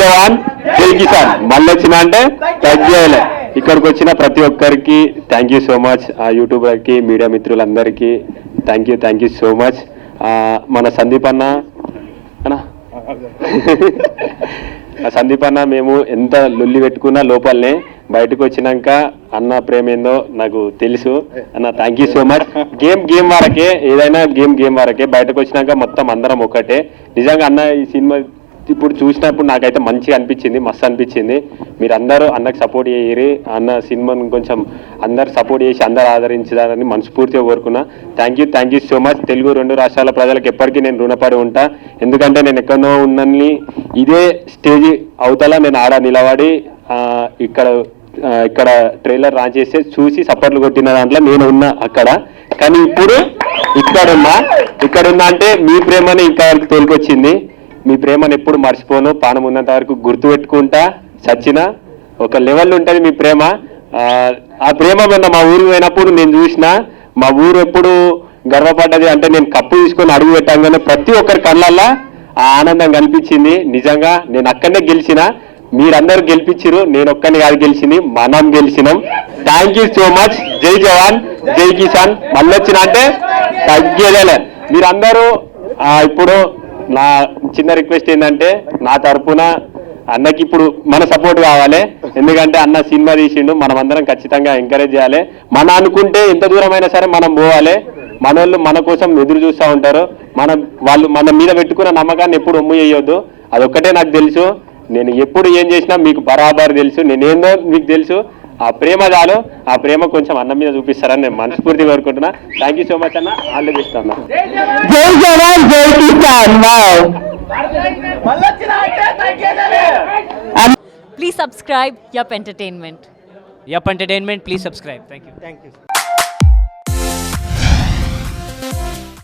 జవాన్ జై కిసాన్. మళ్ళీ వచ్చిన అంటే తగ్గేయలే ఇక్కడికి వచ్చిన ప్రతి ఒక్కరికి థ్యాంక్ యూ సో మచ్ ఆ యూట్యూబర్కి మీడియా మిత్రులందరికీ thank you thank you so much మన సందీప్ అన్న అన్నా? సందీప్ అన్న మేము ఎంత లొల్లి పెట్టుకున్నా లోపలనే బయటకు వచ్చినాక అన్న ప్రేమ ఏందో నాకు తెలుసు. అన్న thank you so much game game వరకే ఏదైనా గేమ్ గేమ్ వరకే బయటకు వచ్చినాక మొత్తం అందరం ఒకటే. నిజంగా అన్న ఈ సినిమా ఇప్పుడు చూసినప్పుడు నాకైతే మంచిగా అనిపించింది మస్తు అనిపించింది. మీరు అందరూ అన్నకు సపోర్ట్ చేయరి అన్న సినిమాను కొంచెం అందరు సపోర్ట్ చేసి అందరు ఆదరించారని మనస్ఫూర్తిగా కోరుకున్నా. Thank you thank you so much Telugu రెండు రాష్ట్రాల ప్రజలకు ఎప్పటికీ నేను రుణపడి ఉంటా. ఎందుకంటే నేను ఎక్కడో ఉన్నని ఇదే స్టేజ్ అవతల నేను ఆడ నిలబడి ఇక్కడ ఇక్కడ ట్రైలర్ రాన్ చేస్తే చూసి సపోర్ట్లు కొట్టిన దాంట్లో నేను ఉన్నా అక్కడ. కానీ ఇప్పుడు ఇక్కడ ఉన్నా ఇక్కడ అంటే మీ ప్రేమని ఇంకా వరకు తోలుకొచ్చింది. మీ ప్రేమను ఎప్పుడు మర్చిపోను. పానం ఉన్నంత వరకు గుర్తు పెట్టుకుంటా చచ్చిన ఒక లెవెల్ ఉంటుంది మీ ప్రేమ. ఆ, ప్రేమ మొన్న మా ఊరు పోయినప్పుడు నేను చూసిన. మా ఊరు ఎప్పుడు గర్వపడ్డది అంటే నేను కప్పు తీసుకొని అడుగు పెట్టాగానే ప్రతి ఒక్కరి కళ్ళల్లో ఆ ఆనందం కనిపించింది. నిజంగా నేను అక్కడనే గెలిచిన. మీరందరూ గెలిపించారు నేను ఒక్కని కాదు గెలిచింది. మనం గెలిచినాం. థ్యాంక్ యూ సో మచ్ జై జవాన్ జై కిసాన్. మళ్ళీ వచ్చిన అంటే తగ్గేదేలే. మీరందరూ ఇప్పుడు నా చిన్న రిక్వెస్ట్ ఏంటంటే నా తరఫున అన్నకి ఇప్పుడు మన సపోర్ట్ కావాలి. ఎందుకంటే అన్న సినిమా తీసిండు మనం అందరం ఖచ్చితంగా ఎంకరేజ్ చేయాలి. మన అనుకుంటే ఎంత దూరమైనా సరే మనం పోవాలి. మన మన కోసం ఎదురు చూస్తూ ఉంటారు. మన వాళ్ళు మన మీద పెట్టుకున్న నమ్మకాన్ని ఎప్పుడు ఒమ్ము చేయొద్దు. అదొక్కటే నాకు తెలుసు. నేను ఎప్పుడు ఏం చేసినా మీకు బరాబర్ తెలుసు. నేనేందో మీకు తెలుసు. ఆ ప్రేమ చాలు. ఆ ప్రేమ కొంచెం అన్నం మీద చూపిస్తారని నేను మనస్ఫూర్తి కోరుకుంటున్నా. థ్యాంక్ యూ సో మచ్ అన్న. ఆల్ బెస్ట్ అన్న. Please subscribe Yup Entertainment Yup Entertainment please subscribe thank you thank you